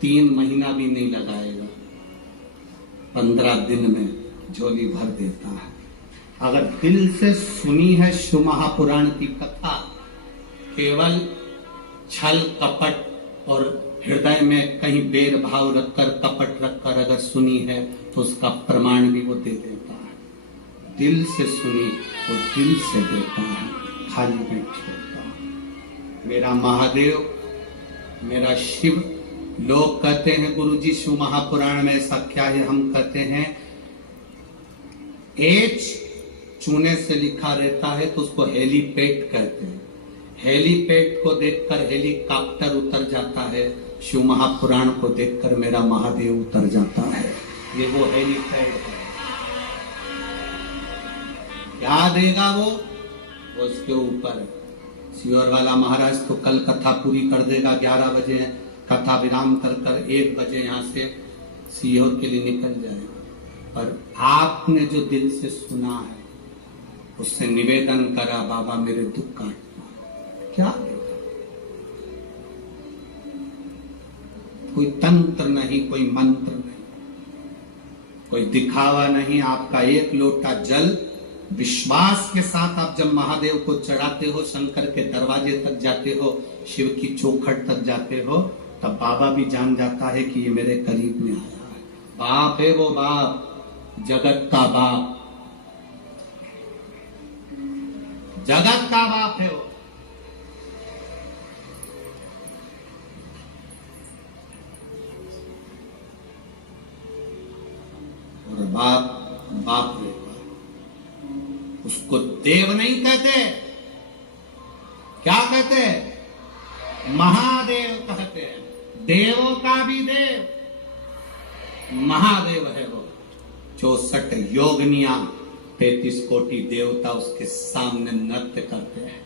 3 महीना भी नहीं लगाएगा, 15 दिन में झोली भर देता है। अगर दिल से सुनी है शिव महापुराण की कथा, केवल छल कपट और हृदय में कहीं बेर भाव रखकर, कपट रखकर अगर सुनी है तो उसका प्रमाण भी वो दे देता है। दिल से सुनी वो दिल से देता है, खाली नहीं छोड़ता। मेरा महादेव, मेरा शिव, लोग कहते हैं गुरुजी शिव महापुराण में ऐसा क्या है? हम कहते हैं एच चूने से लिखा रहता है तो उसको हेलीपैड कहते हैं। हेलीपैड को देखकर हेलीकॉप्टर उतर जाता है, शिव महापुराण को देखकर मेरा महादेव उतर जाता है। ये वो हेलीपैड है। क्या देगा वो उसके ऊपर। सियोर वाला महाराज तो कल कथा पूरी कर देगा, 11 बजे कथा विराम कर 1 बजे यहाँ से सियोर के लिए निकल जाएगा। पर आपने जो दिल से सुना है उससे निवेदन करा, बाबा मेरे दुख काटना, क्या देगा? कोई तंत्र नहीं, कोई मंत्र नहीं, कोई दिखावा नहीं। आपका 1 लोटा जल विश्वास के साथ आप जब महादेव को चढ़ाते हो, शंकर के दरवाजे तक जाते हो, शिव की चौखट तक जाते हो, तब बाबा भी जान जाता है कि ये मेरे करीब में आया है। बाप है वो, बाप, जगत का बाप, जगत का बाप है वो। और बाप बाप है, उसको देव नहीं कहते, क्या कहते? महादेव कहते हैं। देवों का भी देव महादेव है वो। 64 योगनिया, 33 कोटि देवता उसके सामने नृत्य करते हैं,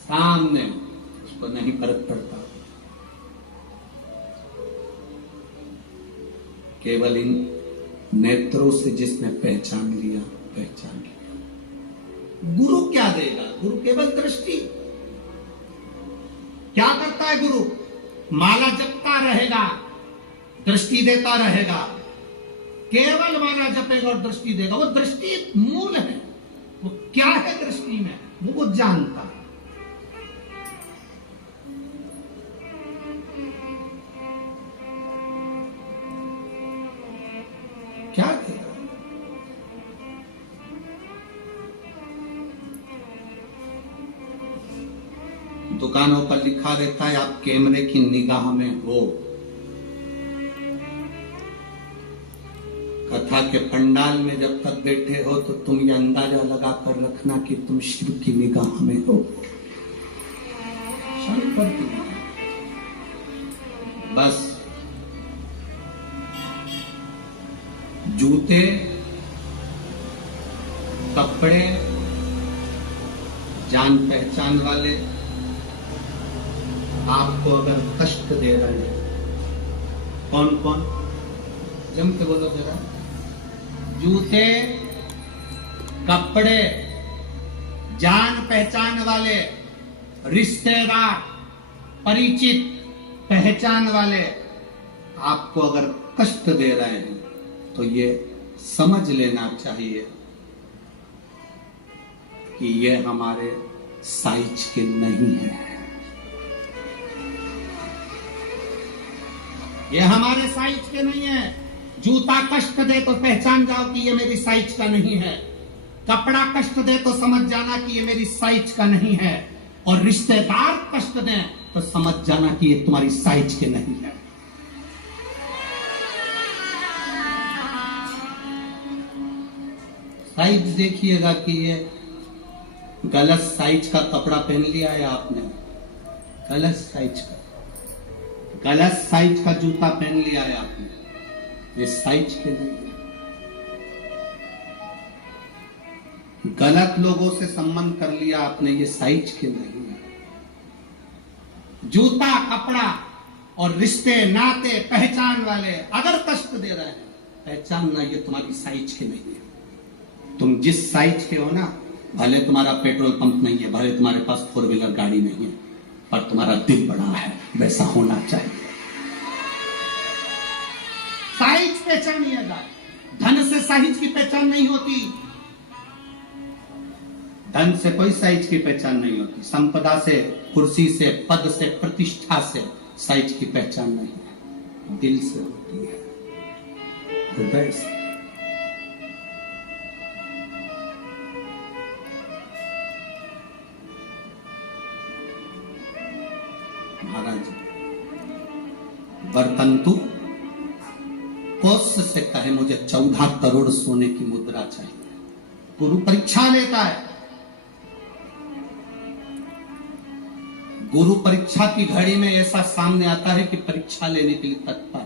सामने, उसको नहीं फर्क पड़ता। केवल इन नेत्रों से जिसने पहचान लिया, पहचान लिया। गुरु क्या देगा? गुरु केवल दृष्टि। क्या करता है गुरु? माला जपता रहेगा, दृष्टि देता रहेगा, केवल माला जपेगा और दृष्टि देगा। वो दृष्टि मूल है, वो क्या है दृष्टि में वो जानता है। क्या देगा? दुकानों पर लिखा रहता है आप कैमरे की निगाह में हो। कथा के पंडाल में जब तक बैठे हो तो तुम ये अंदाजा लगा कर रखना कि तुम शिव की निगाह में हो। शंकर की निगाह। बस जूते, कपड़े, जान पहचान वाले आपको अगर कष्ट दे रहे हैं, कौन कौन? जम के बोलो जरा। जूते, कपड़े, जान पहचान वाले, रिश्तेदार, परिचित, पहचान वाले आपको अगर कष्ट दे रहे हैं तो ये समझ लेना चाहिए कि ये हमारे साइज के नहीं है। ये हमारे साइज के नहीं है। जूता कष्ट दे तो पहचान जाओ कि ये मेरी साइज का नहीं है। कपड़ा कष्ट दे तो समझ जाना कि ये मेरी साइज का नहीं है। और रिश्तेदार कष्ट दे तो समझ जाना कि ये तुम्हारी साइज के नहीं है। साइज देखिएगा कि ये गलत साइज का कपड़ा पहन लिया है आपने, गलत साइज का, गलत साइज का जूता पहन लिया है आपने, ये साइज के नहीं है। गलत लोगों से संबंध कर लिया आपने, ये साइज के नहीं है। जूता, कपड़ा और रिश्ते, नाते, पहचान वाले अगर कष्ट दे रहे हैं, पहचानना ये तुम्हारी साइज के नहीं है। तुम जिस साइज के हो ना, भले तुम्हारा पेट्रोल पंप नहीं है, भले तुम्हारे पास 4 व्हीलर गाड़ी नहीं है, पर तुम्हारा दिल बड़ा है, वैसा होना चाहिए। पहचानिएगा। धन से साइज की पहचान नहीं होती, धन से कोई साइज की पहचान नहीं होती, संपदा से, कुर्सी से, पद से, प्रतिष्ठा से साइज की पहचान नहीं है, दिल से होती है, हृदय से। महाराज बरतंतु कोष से कहे मुझे 14 करोड़ सोने की मुद्रा चाहिए, गुरु परीक्षा लेता है। गुरु परीक्षा की घड़ी में ऐसा सामने आता है कि परीक्षा लेने के लिए तत्पर।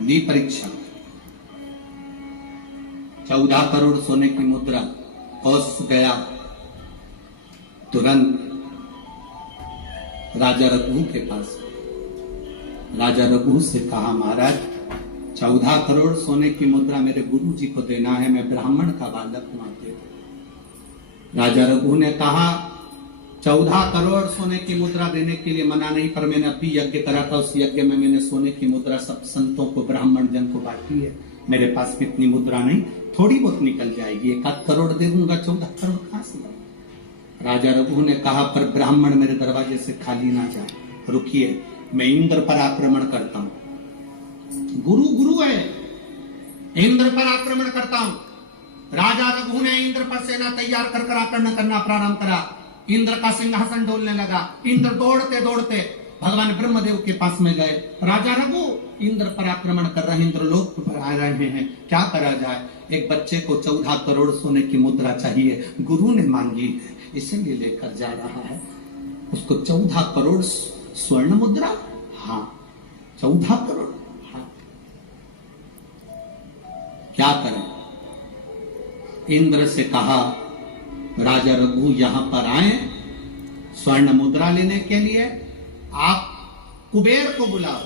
ली परीक्षा, 14 करोड़ सोने की मुद्रा, कोष गया, तुरंत राजा रघु के पास। राजा रघु से कहा महाराज 14 करोड़ सोने की मुद्रा मेरे गुरु जी को देना है, मैं ब्राह्मण का बालक हूं, दे दो। राजा रघु ने कहा 14 करोड़ सोने की मुद्रा देने के लिए मना नहीं, पर मैंने अभी यज्ञ करा था, उस यज्ञ में मैंने सोने की मुद्रा सब संतों को, ब्राह्मण जन को बांटी है। मेरे पास कितनी मुद्रा नहीं, थोड़ी बहुत निकल जाएगी, 1 करोड़ दे दूंगा, 14 करोड़ कहां से? राजा रघु ने कहा पर ब्राह्मण मेरे दरवाजे से खाली ना जाए, रुकिए, मैं इंद्र पर आक्रमण करता हूं। गुरु गुरु है, इंद्र पर आक्रमण करता हूं। राजा रघु ने इंद्र पर सेना तैयार कर आक्रमण करना प्रारंभ करा। इंद्र का सिंहासन डोलने लगा। इंद्र दौड़ते दौड़ते भगवान ब्रह्मदेव के पास में गए। राजा रघु इंद्र पर आक्रमण कर रहे हैं, इंद्र लोक पर आ रहे हैं, क्या करा जाए? एक बच्चे को 14 करोड़ सोने की मुद्रा चाहिए, गुरु ने मांगी है, इसीलिए लेकर जा रहा है। उसको 14 करोड़ स्वर्ण मुद्रा, हाँ 14 करोड़, हाँ क्या करें? इंद्र से कहा राजा रघु यहां पर आए स्वर्ण मुद्रा लेने के लिए, आप कुबेर को बुलाओ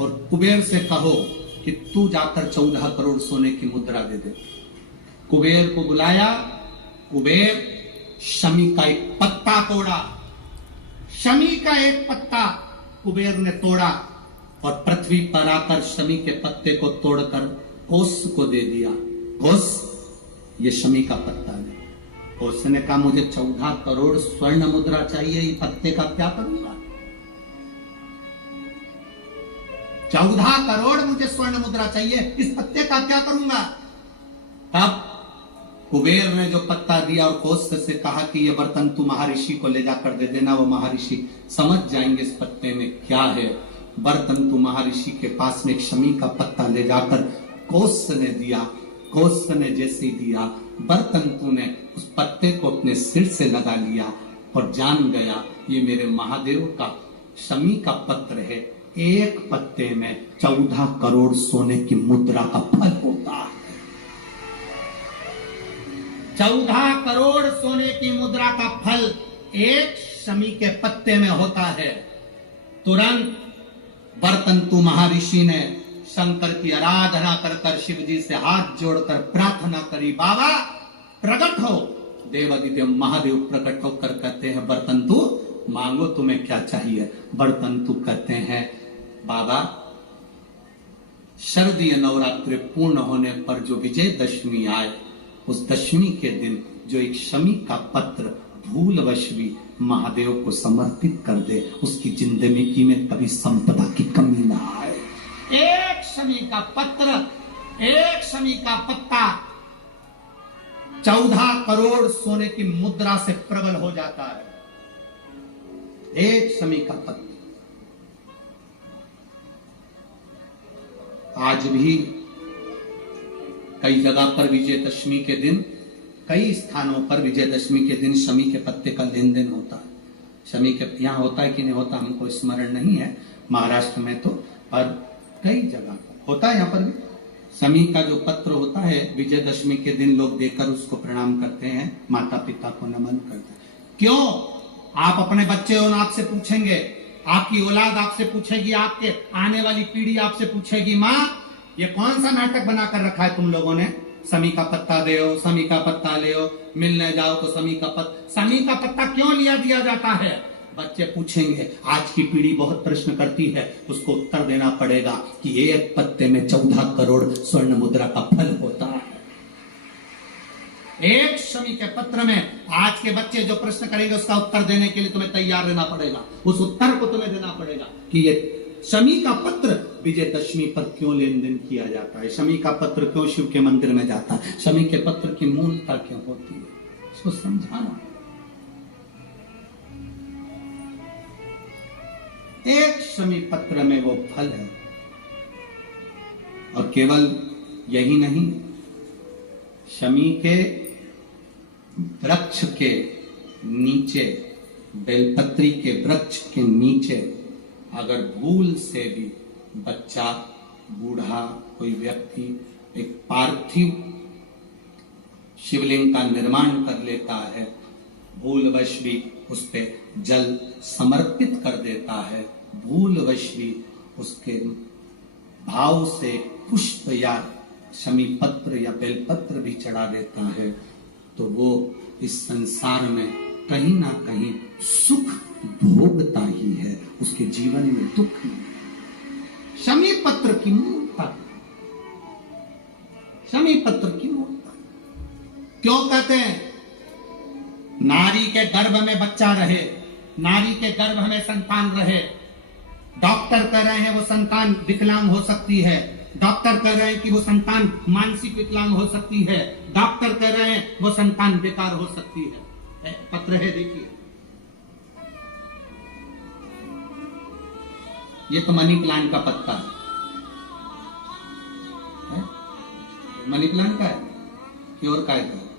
और कुबेर से कहो कि तू जाकर 14 करोड़ सोने की मुद्रा दे दे। कुबेर को बुलाया। कुबेर शमी का एक पत्ता तोड़ा, शमी का एक पत्ता कुबेर ने तोड़ा और पृथ्वी पर आकर शमी के पत्ते को तोड़कर कोस को दे दिया। कोस, ये शमी का पत्ता है। उसने कहा मुझे 14 करोड़ स्वर्ण मुद्रा चाहिए, ये पत्ते का क्या करूंगा? 14 करोड़ मुझे स्वर्ण मुद्रा चाहिए, इस पत्ते का क्या करूंगा? तब कुबेर ने जो पत्ता दिया और कोस से कहा कि ये बर्तन तू महर्षि को ले जाकर दे देना, वो महर्षि समझ जाएंगे इस पत्ते में क्या है। बर्तन तू महर्षि के पास में एक शमी का पत्ता ले जाकर कोस ने दिया। कोस ने जैसे ही दिया, बर्तंतु ने उस पत्ते को अपने सिर से लगा लिया और जान गया ये मेरे महादेव का शमी का पत्र है। एक पत्ते में 14 करोड़ सोने की मुद्रा का फल होता है। 14 करोड़ सोने की मुद्रा का फल एक शमी के पत्ते में होता है। तुरंत बर्तंतु महर्षि ने शंकर की आराधना कर शिव जी से हाथ जोड़कर प्रार्थना करी, बाबा प्रकट हो। देवादिदेव महादेव प्रकट होकर कहते हैं बर्तंतु मांगो तुम्हें क्या चाहिए? बर्तंतु कहते हैं बाबा शरदीय नवरात्रि पूर्ण होने पर जो विजयदशमी आए, उस दशमी के दिन जो एक शमी का पत्र भूलवश भी महादेव को समर्पित कर दे, उसकी जिंदगी में कभी संपदा की कमी ना आए। एक शमी का पत्र, एक शमी का पत्ता 14 करोड़ सोने की मुद्रा से प्रबल हो जाता है। एक शमी का पत्र। आज भी कई जगह पर विजयदशमी के दिन, कई स्थानों पर विजयदशमी के दिन शमी के पत्ते का लेन देन होता है। शमी के यहाँ होता है कि नहीं होता हमको स्मरण नहीं है, महाराष्ट्र में तो, और कई जगह पर होता है। यहाँ पर भी शमी का जो पत्र होता है विजयदशमी के दिन लोग देकर उसको प्रणाम करते हैं, माता पिता को नमन करते हैं। क्यों? आप अपने बच्चे और आपसे पूछेंगे, आपकी औलाद आपसे पूछेगी, आपके आने वाली पीढ़ी आपसे पूछेगी, माँ ये कौन सा नाटक बनाकर रखा है तुम लोगों ने? समी का पत्ता दे, समी का पत्ता ले, मिलने जाओ तो समी का पत्ता क्यों लिया दिया जाता है? बच्चे पूछेंगे, आज की पीढ़ी बहुत प्रश्न करती है, उसको उत्तर देना पड़ेगा कि एक पत्ते में 14 करोड़ स्वर्ण मुद्रा का फल होता है। एक शमी के पत्र में आज के बच्चे जो प्रश्न करेंगे उसका उत्तर देने के लिए तुम्हें तैयार रहना पड़ेगा। उस उत्तर को तुम्हें देना पड़ेगा कि ये शमी का पत्र विजयदशमी पर क्यों लेन देन किया जाता है, शमी का पत्र क्यों शिव के मंदिर में जाता है, शमी के पत्र की मूलता क्यों होती है, इसको समझाना। एक शमी पत्र में वो फल है। और केवल यही नहीं, शमी के वृक्ष के नीचे, बेलपत्री के वृक्ष के नीचे अगर भूल से भी बच्चा, बूढ़ा, कोई व्यक्ति एक पार्थिव शिवलिंग का निर्माण कर लेता है, भूलवश भी उस पे जल समर्पित कर देता है, भूलवश भी उसके भाव से पुष्प या शमी पत्र या बेलपत्र भी चढ़ा देता है, तो वो इस संसार में कहीं ना कहीं सुख भोगता ही है, उसके जीवन में दुख नहीं। शमी पत्र की मूर्ता, शमी पत्र की मूर्ता क्यों कहते हैं? नारी के गर्भ में बच्चा रहे, नारी के गर्भ में संतान रहे। डॉक्टर कह रहे हैं वो संतान विकलांग हो सकती है, डॉक्टर कह रहे हैं कि वो संतान मानसिक विकलांग हो सकती है, डॉक्टर कह रहे हैं वो संतान बेकार हो सकती है। पत्र है, देखिए, ये तो मनी प्लांट का पत्ता है? मनी प्लांट का है कि और का है?